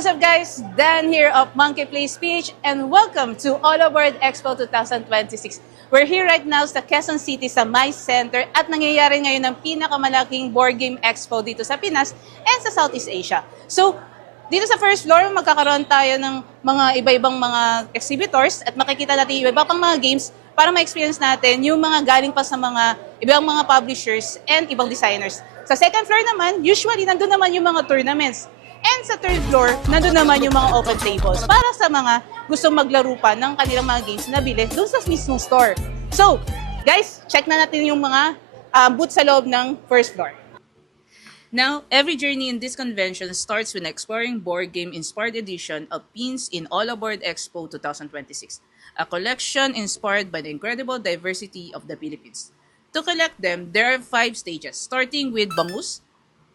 what's up guys? Dan here of Monkey Play Speech and welcome to ALLAboard EXPO 2026. We're here right now sa Quezon City sa MICE Center at nangyayari ngayon ng pinakamalaking board game expo dito sa Pinas and sa Southeast Asia. So, dito sa first floor, magkakaroon tayo ng mga iba-ibang mga exhibitors at makikita natin iba-iba pang mga games para ma-experience natin yung mga galing pa sa mga ibang mga publishers and ibang designers. Sa second floor naman, usually nandun naman yung mga tournaments. And sa third floor, nandun naman yung mga open tables para sa mga gustong maglaro pa ng kanilang mga games na bili doon sa mismong store. So, guys, check na natin yung mga booth sa loob ng first floor. Now, every journey in this convention starts with an exploring board game-inspired edition of pins in ALLAboard EXPO 2026, a collection inspired by the incredible diversity of the Philippines. To collect them, there are 5 stages, starting with Bangus,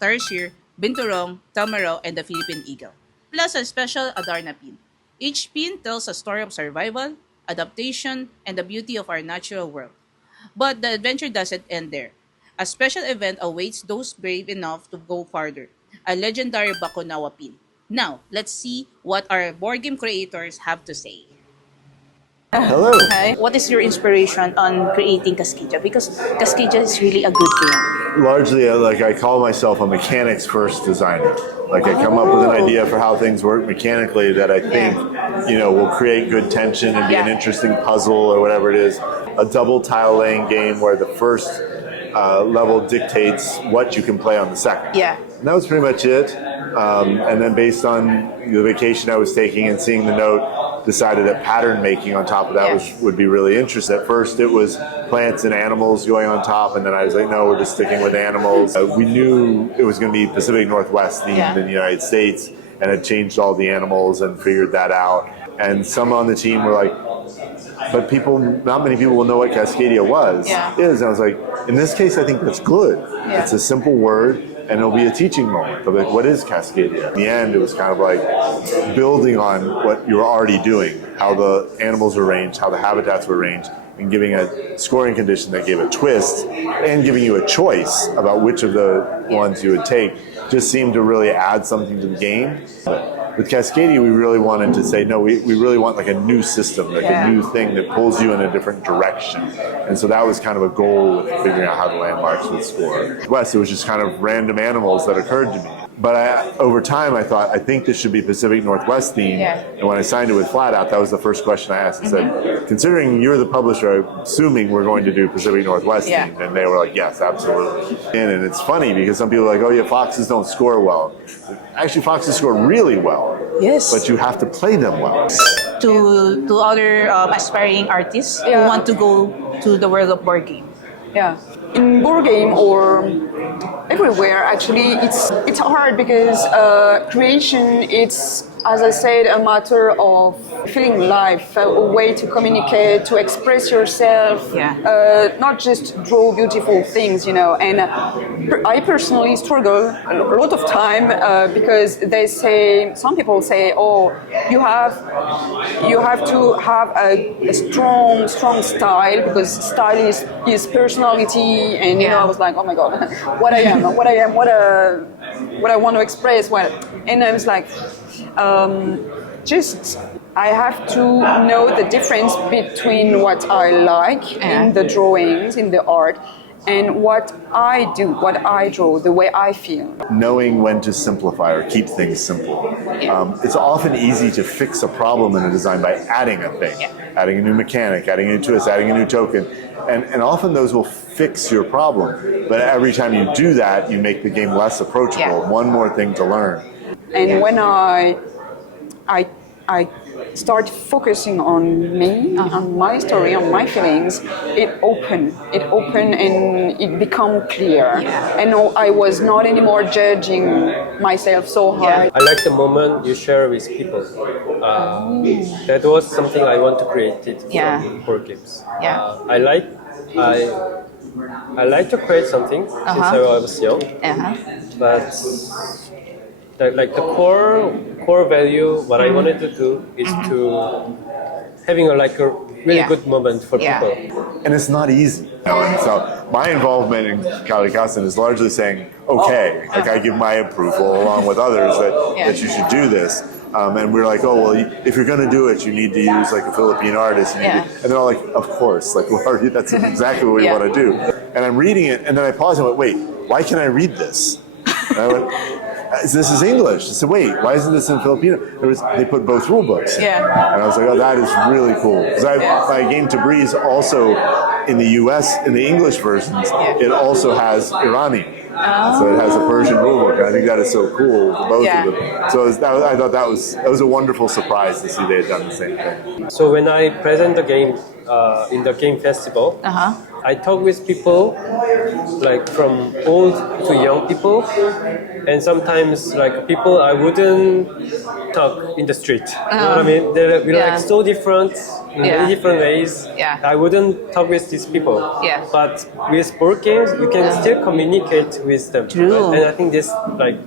Tarsier, Binturong, Tamarao, and the Philippine Eagle, plus a special Adarna pin. Each pin tells a story of survival, adaptation, and the beauty of our natural world. But the adventure doesn't end there. A special event awaits those brave enough to go farther, a legendary Bakunawa pin. Now, let's see what our board game creators have to say. Hello. Hi. What is your inspiration on creating Cascadia? Because Cascadia is really a good game. Largely, I call myself a mechanics first designer. I come up with an idea for how things work mechanically that I think, will create good tension and be an interesting puzzle or whatever it is. A double tile laying game where the first level dictates what you can play on the second. Yeah. And that was pretty much it. And then based on the vacation I was taking and seeing the note, decided that pattern making on top of that would be really interesting. At first it was plants and animals going on top, and then I was like, no, we're just sticking with animals. We knew it was going to be Pacific Northwest themed in the United States, and had changed all the animals and figured that out. And some on the team were like, but not many people will know what Cascadia is. And I was like, in this case, I think that's good. Yeah. It's a simple word, and it'll be a teaching moment of like, what is Cascadia? In the end, it was kind of like building on what you were already doing, how the animals were arranged, how the habitats were arranged, and giving a scoring condition that gave a twist, and giving you a choice about which of the ones you would take, just seemed to really add something to the game. With Cascadia, we really wanted to say, no, we really want like a new system, a new thing that pulls you in a different direction. And so that was kind of a goal with figuring out how the landmarks would score. West, it was just kind of random animals that occurred to me. But over time, I thought, I think this should be Pacific Northwest themed. Yeah. And when I signed it with Flat Out, that was the first question I asked. I said, considering you're the publisher, I'm assuming we're going to do Pacific Northwest themed. And they were like, yes, absolutely. And it's funny because some people are like, oh yeah, foxes don't score well. Actually, foxes score really well. Yes. But you have to play them well. To other aspiring artists who want to go to the world of board game. Yeah, in board game or everywhere, actually, it's hard because creation, it's, as I said, a matter of feeling life, a way to communicate, to express yourself, not just draw beautiful things, And I personally struggle a lot of time because some people say, oh, you have to have a strong style because style is personality, and I was like, oh my God, what I want to express, and I was like, I have to know the difference between what I like in the drawings, in the art, and what I do, what I draw, the way I feel. Knowing when to simplify or keep things simple. It's often easy to fix a problem in a design by adding a thing, adding a new mechanic, adding a new twist, adding a new token. And often those will fix your problem. But every time you do that, you make the game less approachable, one more thing to learn. And when I start focusing on me, on my story, on my feelings, it opened and it became clear. And I was not anymore judging myself so hard. I like the moment you share with people. That was something I want to create it from board games. I like to create something since I was young, but like the core value, what I wanted to do is to having a really good moment for people. And it's not easy. And so my involvement in Kalikasan is largely saying, okay, I give my approval along with others that you should do this. And we were like, oh, well, if you're going to do it, you need to use like a Philippine artist. And they're all like, of course, like, that's exactly what we want to do. And I'm reading it, and then I paused and went, wait, why can I read this? And I went, this is English. I said, wait, why isn't this in Filipino? They put both rule books. Yeah. And I was like, oh, that is really cool. Because my game Tabriz also, in the US, in the English versions, it also has Iranian. So it has a Persian rule book. And I think that is so cool for both of them. So I thought that was a wonderful surprise to see they had done the same thing. So when I present the game in the game festival, I talk with people like from old to young people, and sometimes like people I wouldn't talk in the street. You know what I mean? We're like so different in many different ways. I wouldn't talk with these people. But with board games, you can still communicate with them. True. And I think this like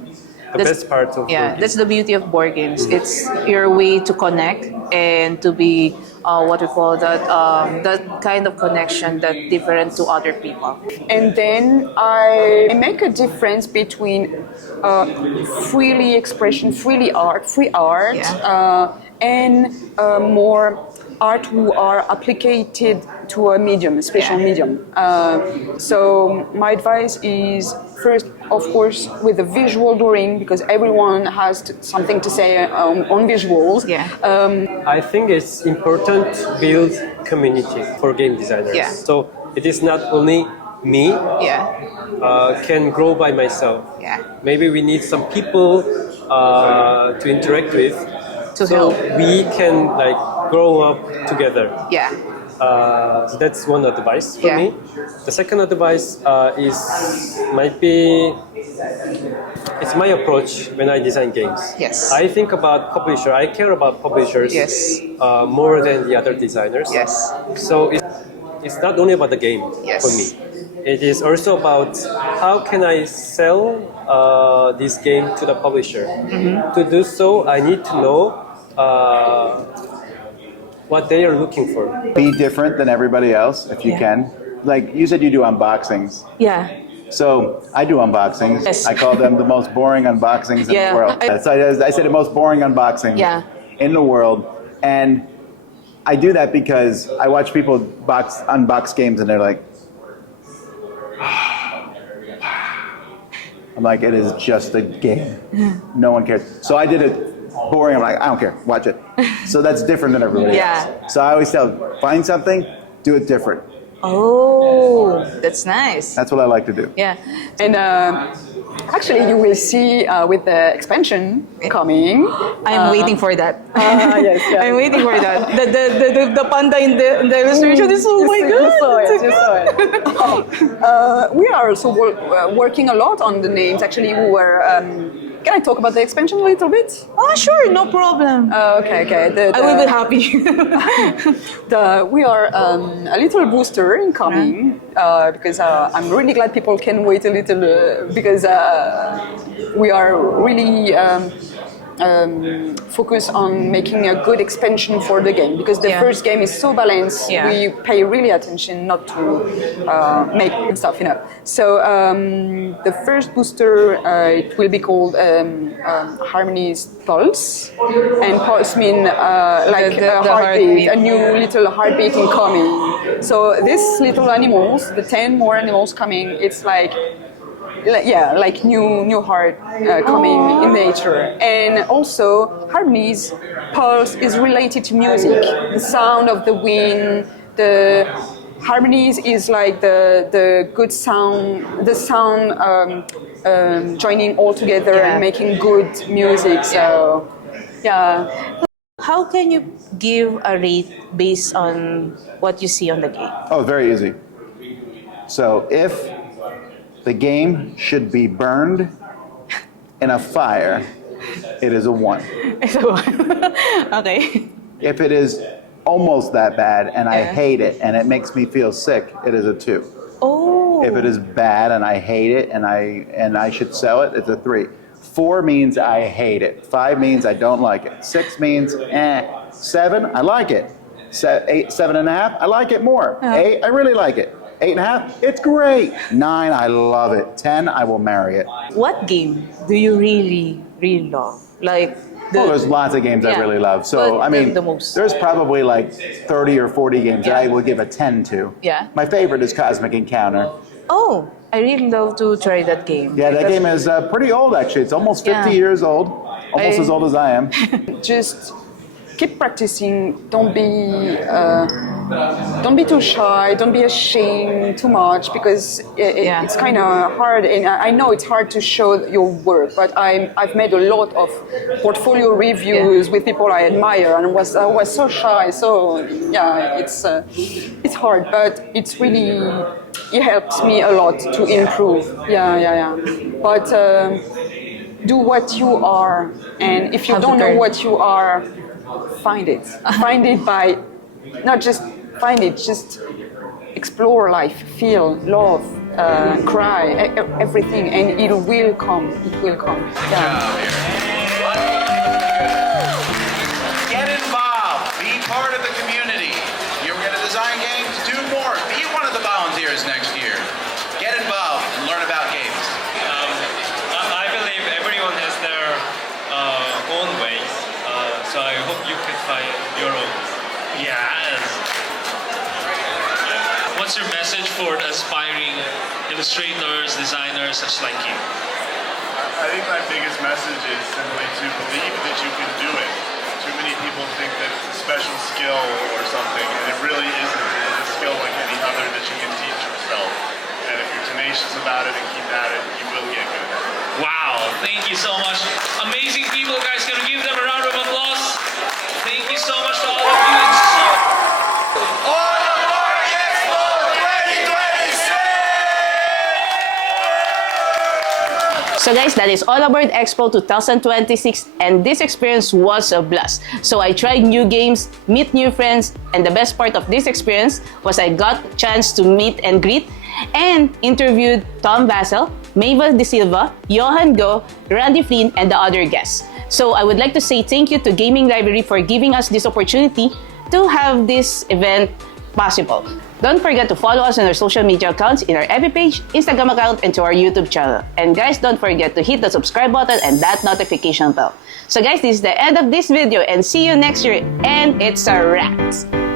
the best part of board games. That's the beauty of board games. It's your way to connect and to be what we call that kind of connection that different to other people. And then I make a difference between free art, and more art who are applied to a medium, a special medium. So my advice is first, of course, with the visual drawing, because everyone has something to say on visuals. I think it's important to build community for game designers. So it is not only me can grow by myself. Maybe we need some people to interact with, so we can like grow up together. So that's one advice for me. The second advice it's my approach when I design games. I think about publisher. I care about publishers more than the other designers. So it's not only about the game for me. It is also about how can I sell this game to the publisher. To do so, I need to know what they are looking for. Be different than everybody else if you can. Like you said, you do unboxings. So I do unboxings. I call them the most boring unboxings in the world. So I say the most boring unboxing in the world. And I do that because I watch people unbox games and they're like, I'm like, it is just a game. No one cares. So I did it boring. I'm like, I don't care. Watch it. So that's different than everybody else. So I always tell, find something, do it different. Oh, that's nice. That's what I like to do. And actually, you will see with the expansion coming. I'm waiting for that. Yes. I'm waiting for that. The panda in the illustration is oh my god. You saw it. We are also working a lot on the names. Actually, we were. Can I talk about the expansion a little bit? Oh, sure, no problem. Okay. I will be happy. We are a little booster incoming because I'm really glad people can wait a little because we are really focused on making a good expansion for the game because the first game is so balanced. We pay really attention not to make stuff, So the first booster it will be called Harmony's Pulse, and Pulse mean like a heartbeat, a new little heartbeat incoming. So these little animals, the 10 more animals coming, it's like new heart coming in nature. And also Harmony's Pulse is related to music, the sound of the wind, the harmonies is like the good sound, the sound joining all together and making good music. So how can you give a rate based on what you see on the game? Oh, very easy. So if the game should be burned in a fire, it is a 1. It's a 1. Okay. If it is almost that bad and I hate it and it makes me feel sick, it is a 2. Oh. If it is bad and I hate it and I should sell it, it's a 3. 4 means I hate it. 5 means I don't like it. 6 means 7, I like it. 8, 7.5, I like it more. 8, I really like it. 8.5, it's great. 9, I love it. 10, I will marry it. What game do you really, really love? Like, Well, there's lots of games I Yeah. really love. So, But I mean, the most. there's probably like 30 or 40 games that Yeah. I would give a 10 to. Yeah. My favorite is Cosmic Encounter. Oh, I really love to try that game. Yeah, that game is pretty old, actually. It's almost 50 Yeah. years old, almost as old as I am. Just keep practicing. Don't be too shy. Don't be ashamed too much because Yeah. it's kind of hard. And I know it's hard to show your work, but I've made a lot of portfolio reviews with people I admire, and I was so shy. So yeah, it's hard, but it's really it helps me a lot to improve. Yeah. But do what you are, and if you Have to don't know learn. what you are, find it. Find it by not just find it, just explore life, feel, love, cry, everything, and it will come. It will come. Yeah. Get involved. Be part of the community. You're going to design games. Do more. Be one of the volunteers next year. Get involved and learn about games. I believe everyone has their own ways, so I hope you can find your own. Yes. What's your message for the aspiring illustrators, designers, such like you? I think my biggest message is simply to believe that you can do it. Too many people think that it's a special skill or something, and it really isn't. It's a skill like any other that you can teach yourself. And if you're tenacious about it and keep at it, you will get good at it. Wow, thank you so much. Amazing people, guys. Can we give them a round of applause? Thank you so much to all of you. It's so All aboard Expo 2026! So guys, that is All Aboard Expo 2026, and this experience was a blast. So I tried new games, meet new friends, and the best part of this experience was I got a chance to meet and greet and interviewed Tom Vassell, Mavel De Silva, Johan Go, Randy Flynn, and the other guests. So I would like to say thank you to Gaming Library for giving us this opportunity to have this event possible. Don't forget to follow us on our social media accounts, in our FB page, Instagram account, and to our YouTube channel. And guys, don't forget to hit the subscribe button and that notification bell. So guys, this is the end of this video, and see you next year, and it's a wrap.